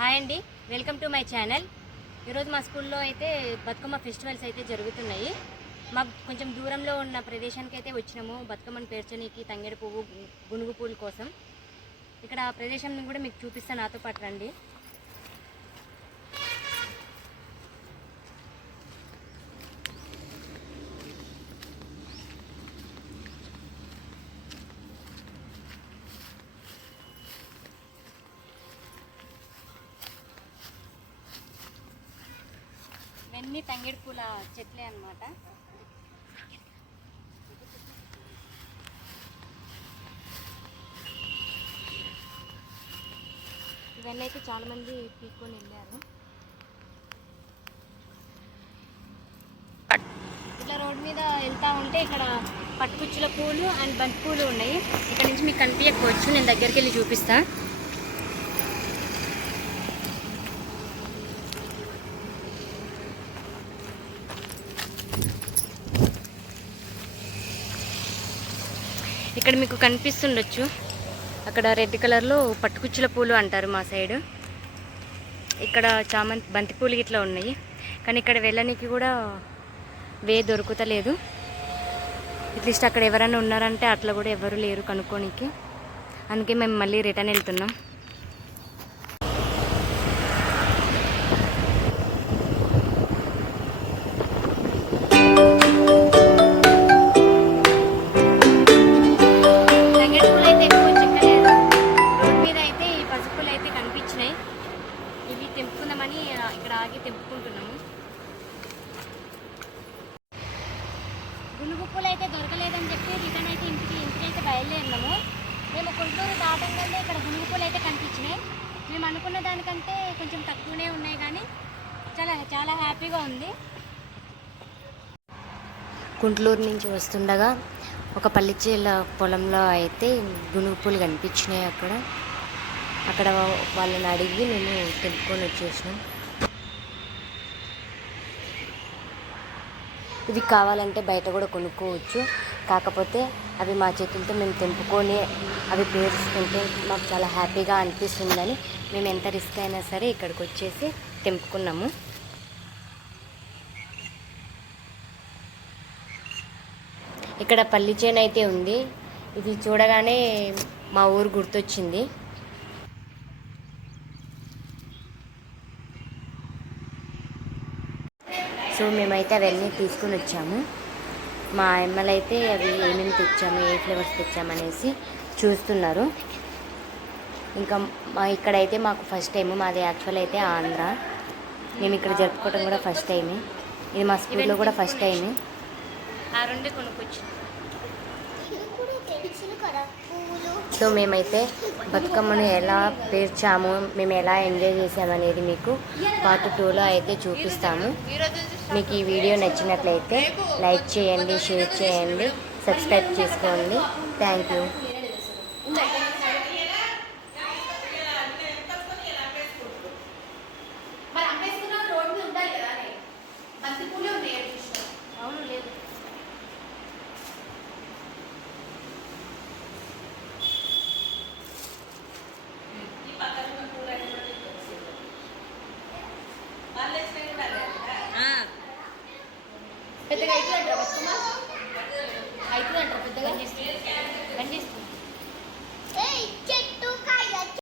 Hi అండి, welcome to my channel. ఈరోజు మా స్కూల్లో అయితే బతుకమ్మ ఫెస్టివల్స్ అయితే జరుగుతున్నాయి. మాకు కొంచెం దూరంలో ఉన్న ప్రదేశానికి అయితే వచ్చినాము బతుకమ్మను పేర్చడానికి, తంగేడు పువ్వు, గునుగు పూల కోసం. ఇక్కడ ఆ ప్రదేశం కూడా మీకు చూపిస్తాను, నాతో పాటు రండి. ఇవన్నీ తంగేడు పూల చెట్లే అన్నమాట. ఇవన్నీ అయితే చాలా మంది పీక్కొని వెళ్ళారు. ఇట్లా రోడ్ మీద వెళ్తా ఉంటే ఇక్కడ పట్టుకుచ్చుల పూలు అండ్ బంతి పూలు ఉన్నాయి. ఇక్కడ నుంచి మీకు కనిపించకపోవచ్చు, నేను దగ్గరికి వెళ్ళి చూపిస్తా. ఇక్కడ మీకు కనిపిస్తుండొచ్చు, అక్కడ రెడ్ కలర్లో పట్టుకుచ్చుల పూలు అంటారు మా సైడు. ఇక్కడ చామంతి బంతిపూలు ఇట్లా ఉన్నాయి, కానీ ఇక్కడ వెళ్ళడానికి కూడా దొరుకుతలేదు. అట్లీస్ట్ అక్కడ ఎవరైనా ఉన్నారంటే అట్లా కూడా ఎవరు లేరు కనుక్కోనికి. అందుకే మేము మళ్ళీ రిటర్న్ వెళ్తున్నాం. ఇవి తెంపుకుందామని ఇక్కడ ఆగి తెంపుకుంటున్నాము. గునుగు పూలు అయితే దొరకలేదని చెప్పి రిటర్న్ అయితే ఇంటికైతే బయలుదేరినాము. మేము గుంటూరు దాటంగానే ఇక్కడ గునుగు పూలు అయితే కనిపించినాయి. మేము అనుకున్న దానికంటే కొంచెం తక్కువనే ఉన్నాయి, కానీ చాలా హ్యాపీగా ఉంది. గుంటూరు నుంచి వస్తుండగా ఒక పల్లిచేల పొలంలో అయితే గునుగు పూలు కనిపించినాయి. అక్కడ వాళ్ళని అడిగి మేము తెంపుకొని వచ్చేసినాం. ఇవి కావాలంటే బయట కూడా కొనుక్కోవచ్చు, కాకపోతే అవి మా చేతులతో మేము తెంపుకొని అవి పేరుస్తుంటే మాకు చాలా హ్యాపీగా అనిపిస్తుందని మేము ఎంత రిస్క్ అయినా సరే ఇక్కడికి వచ్చేసి తెంపుకున్నాము. ఇక్కడ పల్లి చేను అయితే ఉంది. ఇది చూడగానే మా ఊరు గుర్తొచ్చింది. సో మేమైతే అవన్నీ తీసుకుని వచ్చాము. మా అమ్మలు అయితే అవి ఏమేమి తెచ్చాము, ఏ ఫ్లేవర్స్ తెచ్చామనేసి చూస్తున్నారు. ఇంకా ఇక్కడైతే మాకు ఫస్ట్ టైము. మాది యాక్చువల్ అయితే ఆంధ్ర. మేము ఇక్కడ జరుపుకోవడం కూడా ఫస్ట్ టైమే. ఇది మా స్కూల్లో కూడా ఫస్ట్ టైమే. సో మేమైతే బతుకమ్మను ఎలా పేర్చాము, మేము ఎలా ఎంజాయ్ చేసామనేది మీకు పార్ట్ 2లో అయితే చూపిస్తాము. మీకు ఈ వీడియో నచ్చినట్లయితే లైక్ చేయండి, షేర్ చేయండి, సబ్స్క్రైబ్ చేసుకోండి. Thank you.